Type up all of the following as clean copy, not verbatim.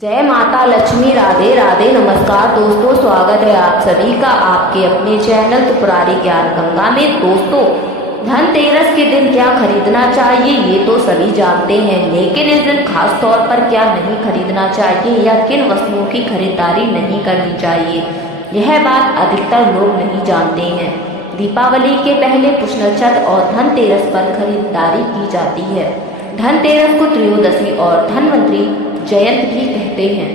जय माता लक्ष्मी। राधे राधे। नमस्कार दोस्तों, स्वागत है आप सभी का आपके अपने चैनल त्रिपुरारी ज्ञान गंगा में। दोस्तों, धनतेरस के दिन क्या खरीदना चाहिए ये तो सभी जानते हैं, लेकिन इस दिन खास तौर पर क्या नहीं खरीदना चाहिए या किन वस्तुओं की खरीदारी नहीं करनी चाहिए, यह बात अधिकतर लोग नहीं जानते हैं। दीपावली के पहले पुष्णचत और धनतेरस पर खरीदारी की जाती है। धनतेरस को त्रयोदशी और धनवंतरी जयंत भी कहते हैं।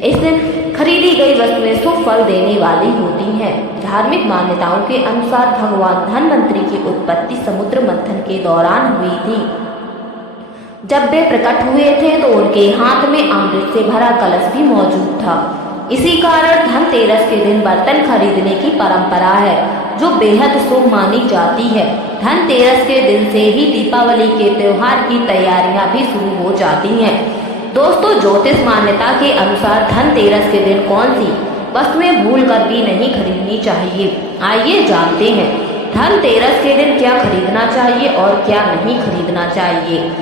इस दिन खरीदी गई वस्तुएं शुभ फल देने वाली होती हैं। धार्मिक मान्यताओं के अनुसार भगवान धनवंतरी की उत्पत्ति समुद्र मंथन के दौरान हुई थी। जब वे प्रकट हुए थे तो उनके हाथ में अमृत से भरा कलश भी मौजूद था। इसी कारण धनतेरस के दिन बर्तन खरीदने की परंपरा है, जो बेहद शुभ मानी जाती है। धनतेरस के दिन से ही दीपावली के त्योहार की तैयारियां भी शुरू हो जाती हैं। दोस्तों, ज्योतिष मान्यता के अनुसार धनतेरस के दिन कौन सी वस्तुएं भूल कर भी नहीं खरीदनी चाहिए, आइए जानते हैं धनतेरस के दिन क्या खरीदना चाहिए और क्या नहीं खरीदना चाहिए।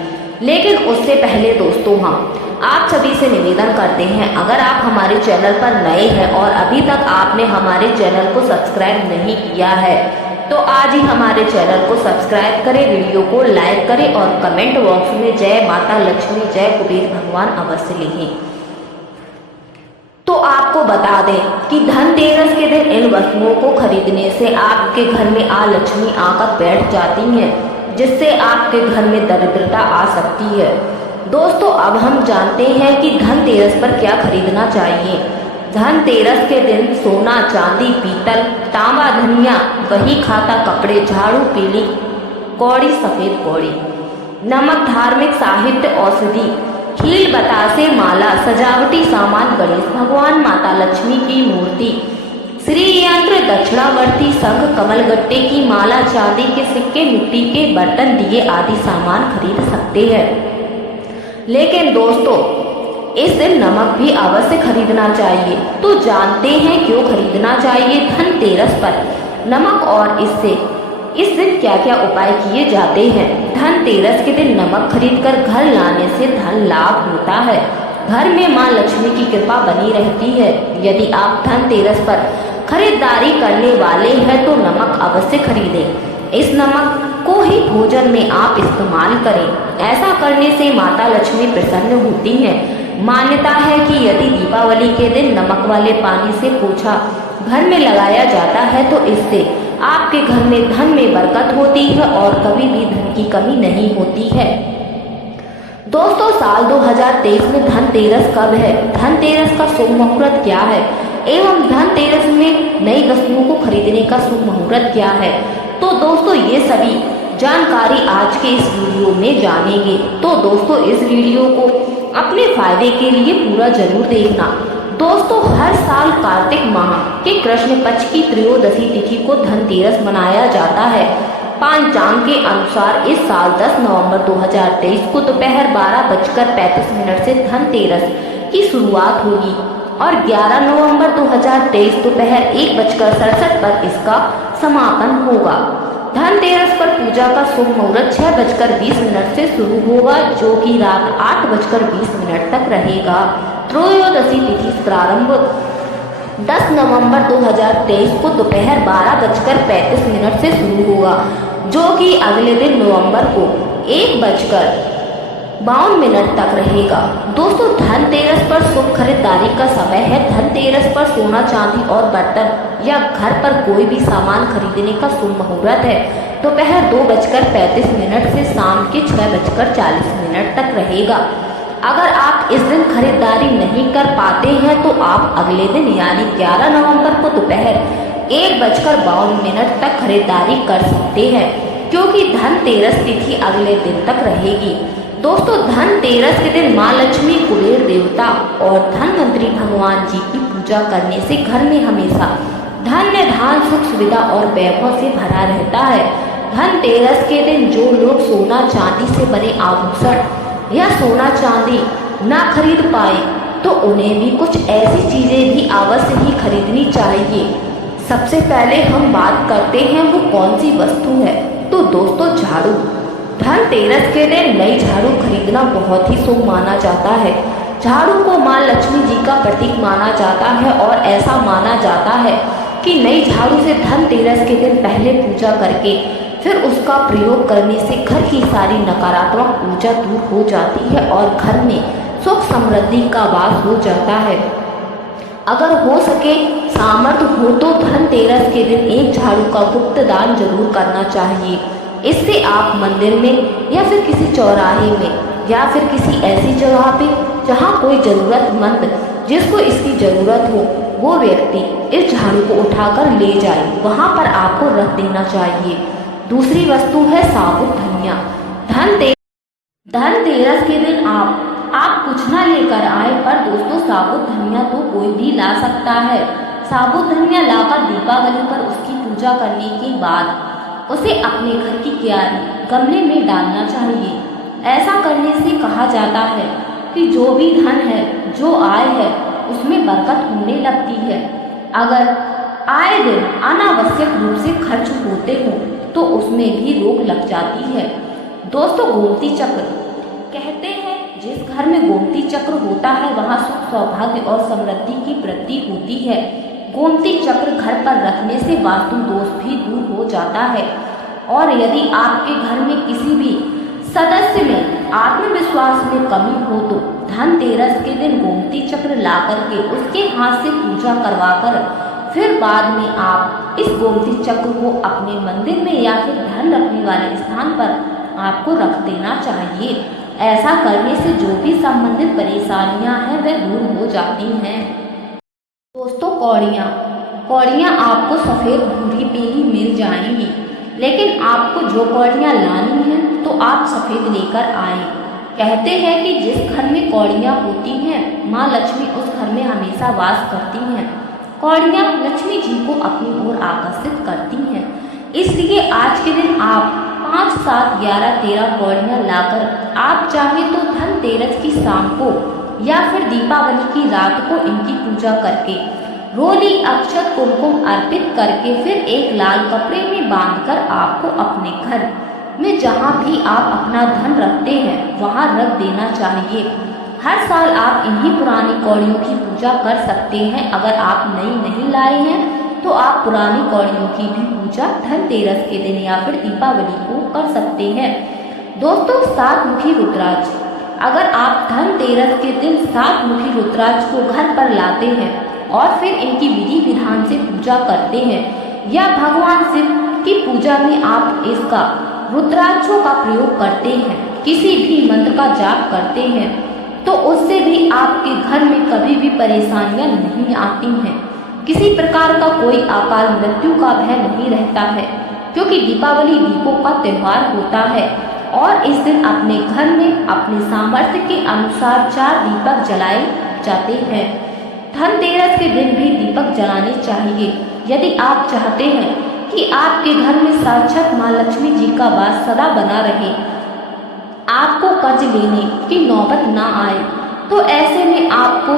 लेकिन उससे पहले दोस्तों, हम आप सभी से निवेदन करते हैं, अगर आप हमारे चैनल पर नए हैं और अभी तक आपने हमारे चैनल को सब्सक्राइब नहीं किया है तो आज ही हमारे चैनल को सब्सक्राइब करें, वीडियो को लाइक करें और कमेंट बॉक्स में जय माता लक्ष्मी जय कुबेर भगवान अवश्य लिखें। तो आपको बता दें कि धनतेरस के दिन इन वस्तुओं को खरीदने से आपके घर में लक्ष्मी आकर बैठ जाती हैं, जिससे आपके घर में दरिद्रता आ सकती है। दोस्तों, अब हम जानते हैं कि धनतेरस पर क्या खरीदना चाहिए। धनतेरस के दिन सोना, चांदी, पीतल, तांबा, धनिया, वही खाता, कपड़े, झाड़ू, पीली कौड़ी, सफेद कौड़ी, नमक, धार्मिक साहित्य, औषधि, हील, बतासे, माला, सजावटी सामान, गणेश भगवान, माता लक्ष्मी की मूर्ति, श्री यंत्र, दक्षिणावर्ती, शंख, कमलगट्टे की माला, चांदी के सिक्के, मिट्टी के बर्तन, दिए आदि सामान खरीद सकते हैं। लेकिन दोस्तों, इस दिन नमक भी अवश्य खरीदना चाहिए। तो जानते हैं क्यों खरीदना चाहिए धनतेरस पर नमक और इस दिन क्या क्या उपाय किए जाते हैं। धनतेरस के दिन नमक खरीदकर घर लाने से धन लाभ होता है, घर में मां लक्ष्मी की कृपा बनी रहती है। यदि आप धनतेरस पर खरीदारी करने वाले हैं तो नमक अवश्य खरीदें। इस नमक को ही भोजन में आप इस्तेमाल करें, ऐसा करने से माता लक्ष्मी प्रसन्न होती हैं। मान्यता है कि यदि दीपावली के दिन नमक वाले पानी से पोछा घर में लगाया जाता है तो इससे आपके घर में धन में बरकत होती है और कभी भी धन की कमी नहीं होती है। दोस्तों, साल 2023 में धनतेरस कब है, धनतेरस का शुभ मुहूर्त क्या है एवं धनतेरस में नई वस्तुओं को खरीदने का शुभ मुहूर्त क्या है, तो दोस्तों ये सभी जानकारी आज के इस वीडियो में जानेंगे। तो दोस्तों, इस वीडियो को अपने फायदे के लिए पूरा जरूर देखना। दोस्तों, हर साल कार्तिक माह के कृष्ण पक्ष की त्रयोदशी तिथि को धनतेरस मनाया जाता है। पंचांग के अनुसार इस साल 10 नवंबर 2023 को दोपहर 12:35 से धनतेरस की शुरुआत होगी और 11 नवंबर 2023 दोपहर 1:67 पर इसका समापन होगा। धनतेरस पर पूजा का शुभ मुहूर्त 6:20 से शुरू होगा, जो कि रात 8:20 तक रहेगा। त्रयोदशी तिथि प्रारंभ 10 नवंबर 2023 को दोपहर 12:35 से शुरू होगा, जो कि अगले दिन नवंबर को 1:52 तक रहेगा। दोस्तों, धनतेरस पर शुभ खरीदारी का समय है। धनतेरस पर सोना, चांदी और बर्तन या घर पर कोई भी सामान खरीदने का शुभ मुहूर्त है। दोपहर 2:35 से शाम के 6:40 तक रहेगा। अगर आप इस दिन खरीदारी नहीं कर पाते हैं तो आप अगले दिन यानी 11 नवंबर को दोपहर 1:52 तक खरीदारी कर सकते हैं, क्योंकि धनतेरस तिथि अगले दिन तक रहेगी। दोस्तों, धनतेरस के दिन मां लक्ष्मी, कुबेर देवता और धनवंतरी भगवान जी की पूजा करने से घर में हमेशा धन्य धान, सुख, सुविधा और वैभव से भरा रहता है। धनतेरस के दिन जो लोग सोना चांदी से बने आभूषण या सोना चांदी ना खरीद पाए तो उन्हें भी कुछ ऐसी चीजें भी अवश्य ही खरीदनी चाहिए। सबसे पहले हम बात करते हैं वो कौन सी वस्तु है। तो दोस्तों, झाड़ू। धनतेरस के दिन नई झाड़ू खरीदना बहुत ही शुभ माना जाता है। झाड़ू को मां लक्ष्मी जी का प्रतीक माना जाता है और ऐसा माना जाता है कि नई झाड़ू से धनतेरस के दिन पहले पूजा करके फिर उसका प्रयोग करने से घर की सारी नकारात्मक ऊर्जा दूर हो जाती है और घर में सुख समृद्धि का वास हो जाता है। अगर हो सके सामर्थ्य हो तो धनतेरस के दिन एक झाड़ू का गुप्त दान जरूर करना चाहिए। इससे आप मंदिर में या फिर किसी चौराहे में या फिर किसी ऐसी जगह पे जहाँ कोई जरूरतमंद जिसको इसकी जरूरत हो वो व्यक्ति इस झाड़ू को उठाकर ले जाए, वहाँ पर आपको रख देना चाहिए। दूसरी वस्तु है साबुत धनिया। धनतेरस के दिन आप कुछ ना लेकर आए, पर दोस्तों साबुत धनिया तो कोई भी ला सकता है। साबुत धनिया लाकर दीपावली पर उसकी पूजा करने के बाद उसे अपने घर की क्यारी गमले में डालना चाहिए। ऐसा करने से कहा जाता है कि जो भी धन है, जो आय है, उसमें बरकत होने लगती है। अगर आए दिन अनावश्यक रूप से खर्च होते हो तो उसमें भी रोक लग जाती है। दोस्तों गोमती चक्र कहते हैं जिस घर में गोमती चक्र होता है वहाँ सुख सौभाग्य और समृद्धि की वृद्धि होती है। गोमती चक्र घर पर रखने से वास्तु दोष भी दूर हो जाता है। और यदि आपके घर में किसी भी सदस्य में आत्मविश्वास में कमी हो तो धनतेरस के दिन गोमती चक्र ला करके उसके हाथ से पूजा करवाकर फिर बाद में आप इस गोमती चक्र को अपने मंदिर में या फिर धन रखने वाले स्थान पर आपको रख देना चाहिए। ऐसा करने से जो भी संबंधित परेशानियां हैं वह दूर हो जाती हैं। दोस्तों कौड़ियाँ आपको सफ़ेद भूरी पे ही मिल जाएंगी, लेकिन आपको जो कौड़ियाँ लानी हैं तो आप सफ़ेद लेकर आए। कहते हैं कि जिस घर में कौड़ियाँ होती हैं माँ लक्ष्मी उस घर में हमेशा वास करती हैं। कौड़ियाँ लक्ष्मी जी को अपनी ओर आकर्षित करती हैं। इसलिए आज के दिन आप 5, 7, 11, 13 कौड़ियाँ लाकर आप चाहे तो धनतेरस की शाम को या फिर दीपावली की रात को इनकी पूजा करके रोली अक्षत कुमकुम अर्पित करके फिर एक लाल कपड़े में बांधकर आपको अपने घर में जहाँ भी आप अपना धन रखते हैं वहाँ रख देना चाहिए। हर साल आप इन्हीं पुरानी कौड़ियों की पूजा कर सकते हैं। अगर आप नई नहीं लाए हैं तो आप पुरानी कौड़ियों की भी पूजा धनतेरस के दिन या फिर दीपावली को कर सकते हैं। दोस्तों 7 मुखी रुद्राक्ष, अगर आप धनतेरस के दिन 7 मुखी रुद्राक्ष को घर पर लाते हैं और फिर इनकी विधि विधान से पूजा करते हैं या भगवान शिव की पूजा में आप इसका रुद्राक्षों का प्रयोग करते हैं, किसी भी मंत्र का जाप करते हैं तो उससे भी आपके घर में कभी भी परेशानियां नहीं आती हैं। किसी प्रकार का कोई अकाल मृत्यु का भय नहीं रहता है, क्योंकि दीपावली दीपों का त्योहार होता है और इस दिन अपने घर में अपने सामर्थ्य के अनुसार 4 दीपक जलाए जाते हैं। धनतेरस के दिन भी दीपक जलाने चाहिए। यदि आप चाहते हैं कि आपके घर में साक्षात माँ लक्ष्मी जी का वास सदा बना रहे, आपको कर्ज लेने की नौबत ना आए, तो ऐसे में आपको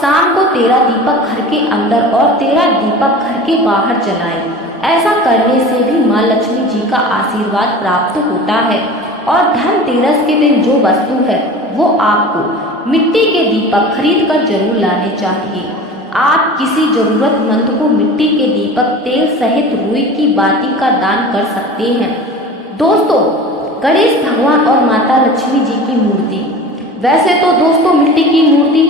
शाम को 13 दीपक घर के अंदर और 13 दीपक घर के बाहर जलाएं। ऐसा करने से भी माँ लक्ष्मी जी का आशीर्वाद प्राप्त होता है। और धनतेरस के दिन जो वस्तु है वो आपको मिट्टी के दीपक खरीद कर जरूर लाने चाहिए। आप किसी जरूरतमंद को मिट्टी के दीपक तेल सहित रुई की बाती का दान कर सकते हैं। दोस्तों गणेश भगवान और माता लक्ष्मी जी की मूर्ति, वैसे तो दोस्तों मिट्टी की मूर्ति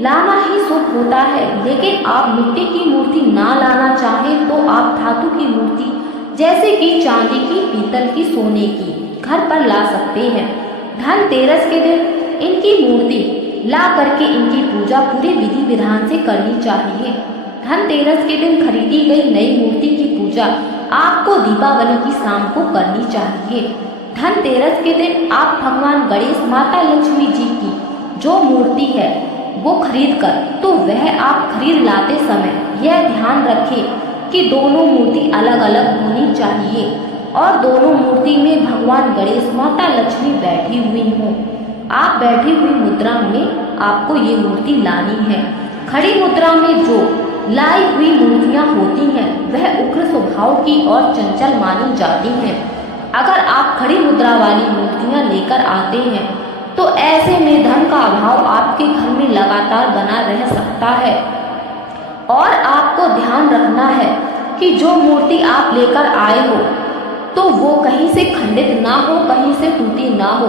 लाना ही शुभ होता है, लेकिन आप मिट्टी की मूर्ति ना लाना चाहें तो आप धातु की मूर्ति जैसे कि चांदी की, पीतल की, सोने की घर पर ला सकते हैं। धनतेरस के दिन इनकी मूर्ति ला करके इनकी पूजा पूरे विधि विधान से करनी चाहिए। धनतेरस के दिन खरीदी गई नई मूर्ति की पूजा आपको दीपावली की शाम को करनी चाहिए। धनतेरस के दिन आप भगवान गणेश, माता लक्ष्मी जी की जो मूर्ति है वो खरीद कर तो वह आप खरीद लाते समय यह ध्यान रखें कि दोनों मूर्ति अलग अलग होनी चाहिए और दोनों मूर्ति में भगवान गणेश, माता लक्ष्मी बैठी हुई हों। आप बैठी हुई मुद्रा में आपको ये मूर्ति लानी है। खड़ी मुद्रा में जो लाई हुई मूर्तियाँ होती हैं वह उग्र स्वभाव की और चंचल मानी जाती हैं। अगर आप खड़ी मुद्रा वाली मूर्तियाँ लेकर आते हैं तो ऐसे में धन का अभाव आपके घर में लगातार बना रह सकता है। और आपको ध्यान रखना है कि जो मूर्ति आप लेकर आए हो तो वो कहीं से खंडित ना हो, कहीं से टूटी ना हो।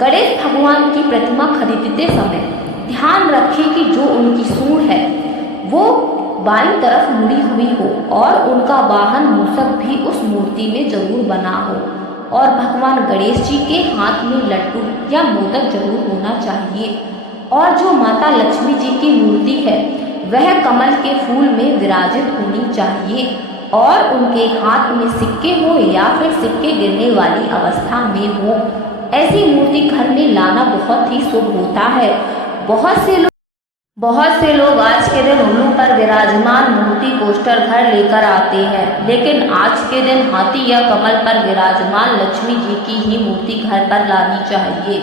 गणेश भगवान की प्रतिमा खरीदते समय ध्यान रखें कि जो उनकी सूंड है वो बाईं तरफ मुड़ी हुई हो और उनका वाहन मूषक भी उस मूर्ति में जरूर बना हो। और भगवान गणेश जी के हाथ में लड्डू या मोदक जरूर होना चाहिए। और जो माता लक्ष्मी जी की मूर्ति है वह कमल के फूल में विराजित होनी चाहिए और उनके हाथ में सिक्के हो या फिर सिक्के गिरने वाली अवस्था में हो। ऐसी मूर्ति घर में लाना बहुत ही शुभ होता है। बहुत से लोग आज के दिन उल्लू पर विराजमान मूर्ति पोस्टर घर लेकर आते हैं, लेकिन आज के दिन हाथी या कमल पर विराजमान लक्ष्मी जी की ही मूर्ति घर पर लानी चाहिए।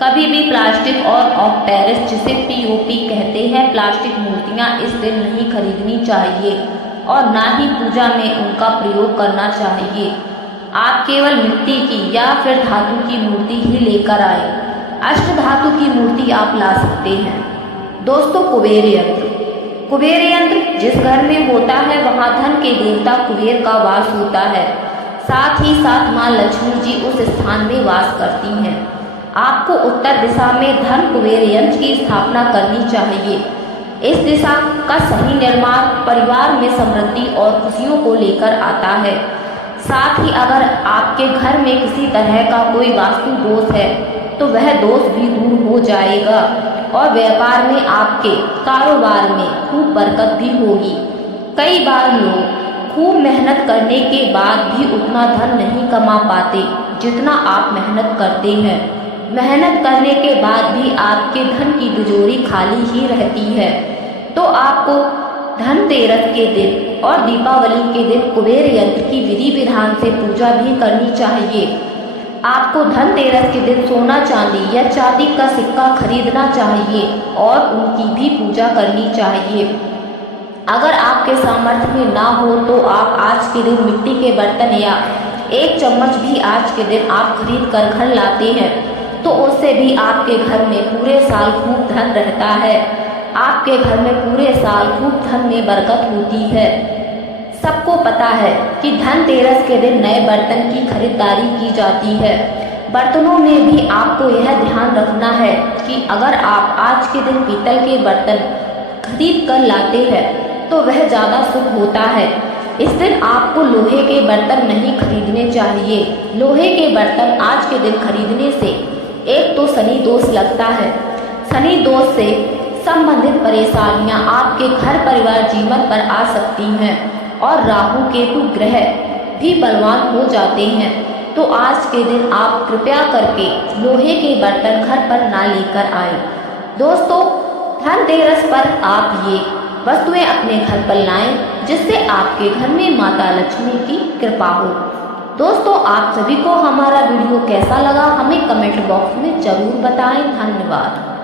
कभी भी प्लास्टिक और ऑफ टेरिस जिसे पीओपी कहते हैं, प्लास्टिक मूर्तियां इस दिन नहीं खरीदनी चाहिए और ना ही पूजा में उनका प्रयोग करना चाहिए। आप केवल मिट्टी की या फिर धातु की मूर्ति ही लेकर आए। अष्ट धातु की मूर्ति आप ला सकते हैं। दोस्तों, कुबेर यंत्र जिस घर में होता है वहाँ धन के देवता कुबेर का वास होता है। साथ ही साथ माँ लक्ष्मी जी उस स्थान में वास करती हैं। आपको उत्तर दिशा में धन कुबेर यंत्र की स्थापना करनी चाहिए। इस दिशा का सही निर्माण परिवार में समृद्धि और खुशियों को लेकर आता है। साथ ही अगर आपके घर में किसी तरह का कोई वास्तु दोष है तो वह दोष भी दूर हो जाएगा और व्यापार में, आपके कारोबार में खूब बरकत भी होगी। कई बार लोग खूब मेहनत करने के बाद भी उतना धन नहीं कमा पाते जितना आप मेहनत करते हैं। मेहनत करने के बाद भी आपके धन की तिजोरी खाली ही रहती है। तो आपको धनतेरस के दिन और दीपावली के दिन कुबेर यंत्र की विधि विधान से पूजा भी करनी चाहिए। आपको धनतेरस के दिन सोना चांदी या चांदी का सिक्का खरीदना चाहिए और उनकी भी पूजा करनी चाहिए। अगर आपके सामर्थ्य में ना हो तो आप आज के दिन मिट्टी के बर्तन या 1 चम्मच भी आज के दिन आप खरीद कर घर लाते हैं तो उससे भी आपके घर में पूरे साल खूब धन रहता है। आपके घर में पूरे साल खूब धन में बरकत होती है। सबको पता है कि धनतेरस के दिन नए बर्तन की खरीदारी की जाती है। बर्तनों में भी आपको यह ध्यान रखना है कि अगर आप आज के दिन पीतल के बर्तन खरीद कर लाते हैं तो वह ज़्यादा शुभ होता है। इस दिन आपको लोहे के बर्तन नहीं खरीदने चाहिए। लोहे के बर्तन आज के दिन खरीदने से एक तो शनि दोष लगता है। शनि दोष से संबंधित परेशानियां आपके घर परिवार जीवन पर आ सकती हैं और राहु केतु ग्रह भी बलवान हो जाते हैं। तो आज के दिन आप कृपया करके लोहे के बर्तन घर पर ना लेकर आए। दोस्तों, धनतेरस पर आप ये वस्तुएं अपने घर पर लाएं जिससे आपके घर में माता लक्ष्मी की कृपा हो। दोस्तों, आप सभी को हमारा वीडियो कैसा लगा हमें कमेंट बॉक्स में जरूर बताएं। धन्यवाद।